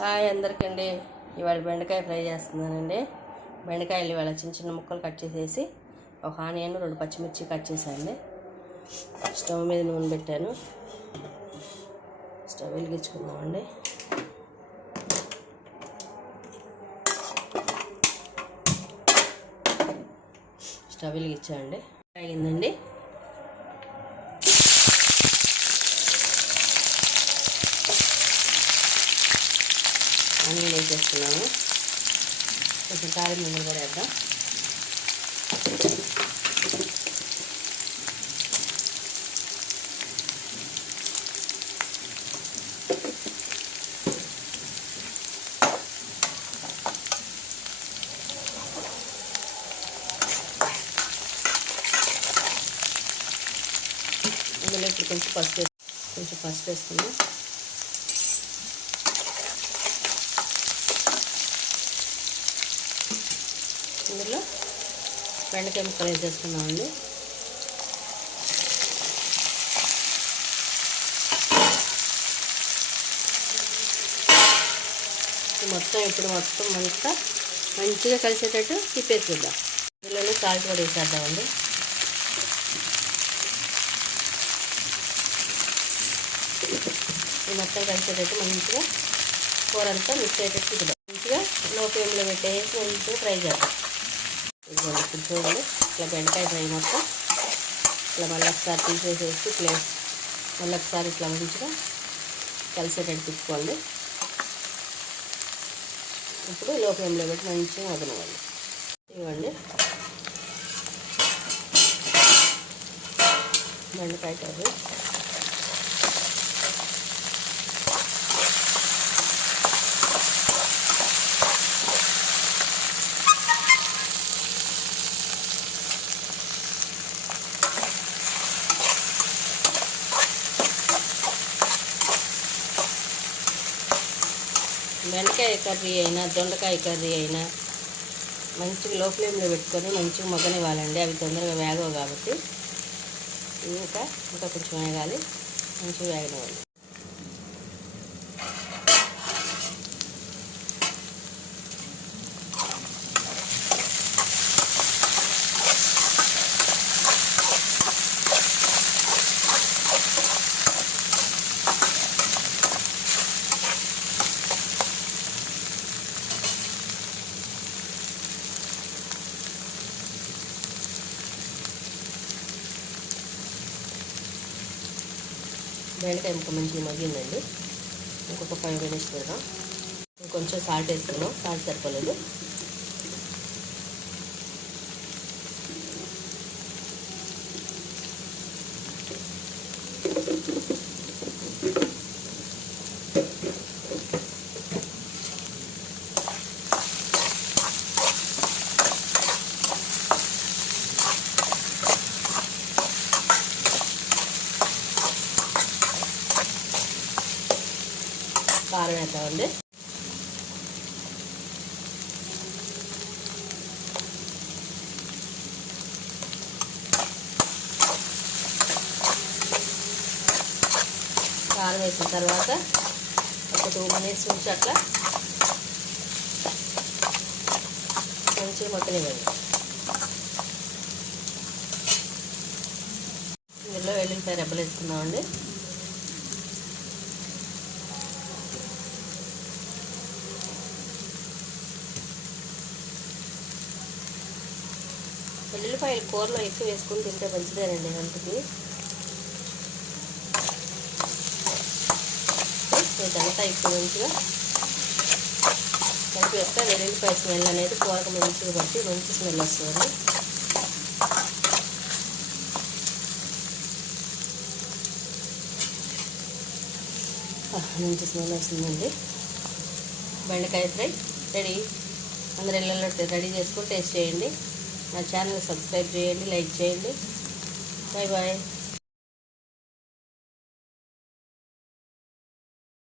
Hi అందరికండి. ఇవాళ బెండకాయ fry చేస్తున్నానండి. బెండకాయలు ఇవాళ చిన్న చిన్న ముక్కలు కట్ చేసేసి ఒక ఆనియన్ 2 పచ్చిమిర్చి కట్ చేశానండి. స్టవ్ మీద నూనె పెట్టాను. స్టవ్ వెలిగించుకుందామండి. స్టవ్ వెలిగించామండి. అయిందండి. ఆనియన్ వేసేస్తున్నాము. కొంచెం కారం మిమ్మల్ని కూడా వేద్దాం. ఇందులో ఇప్పుడు కొంచెం పసుపు వేస్తున్నాం. ఇందులో బెండకాయ ముక్కలు వేసేసుకున్నామండి. మొత్తం అంతా మంచిగా కలిసేటట్టు తిప్పేసుకుందాం. ఇందులో సాల్ట్ కూడా వేసేద్దామండి. మొత్తం కలిసేటట్టు మంచిగా కూర అంతా మిక్స్ అయ్యేటట్టు తిప్పుదాం. మంచిగా లో ఫ్లేమ్లో పెట్టేసి మంచిగా ఫ్రై చేద్దాం. ఇదిగోండి, ఇప్పుడు చూడండి, ఇట్లా బెండకాయ ఫ్రై మొత్తం ఇట్లా మళ్ళీ ఒకసారి తీసేసేసి మళ్ళీ ఒకసారి ఇట్లా మంచిగా కలిసేటట్టు తిప్పుకోండి. ఇప్పుడు లో ఫ్లేమ్లో పెట్టి మంచిగా వదలవండి. ఇవ్వండి, బెండకాయ కర్రీ బెండకాయ కర్రీ అయినా దొండకాయ కర్రీ అయినా మంచిగా లో ఫ్లేమ్లో పెట్టుకొని మంచిగా మగ్గనివ్వాలండి. అవి తొందరగా వేగవు కాబట్టి ఇంకా కొంచెం వేగాలి. మంచిగా వేగనివ్వాలి. బెండకాయ ముక్క మంచిగా మగ్గిందండి. ఇంకొక 5 minutes పెడదాం. ఇంకొంచెం సాల్ట్ వేసుకున్నాం. సాల్ట్ సరిపోలేదు. కారం వేద్దామండి. కారం వేసిన తర్వాత ఒక 2 minutes ఉంచి అట్లా మంచిగా మగ్గనివ్వండి. ఇందులో వెల్లుల్లిపాయ రెబ్బలు వేసుకుందామండి. వెల్లుల్లిపాయలు కూరలో ఎక్కువ వేసుకుని తింటే మంచిదేనండి హెల్త్కి. ఇదంతా ఇప్పుడు మంచిగా కలిపి వేస్తే వెల్లుల్లిపాయ స్మెల్ అనేది కూరకు మంచిగా పట్టి మంచి స్మెల్ వస్తుంది. మంచి స్మెల్ వస్తుందండి. బెండకాయ ఫ్రై రెడీ. అందరు ఇళ్ళల్లో రెడీ చేసుకొని టేస్ట్ చేయండి. నా ఛానల్ సబ్స్క్రైబ్ చేయండి, లైక్ చేయండి. Bye bye.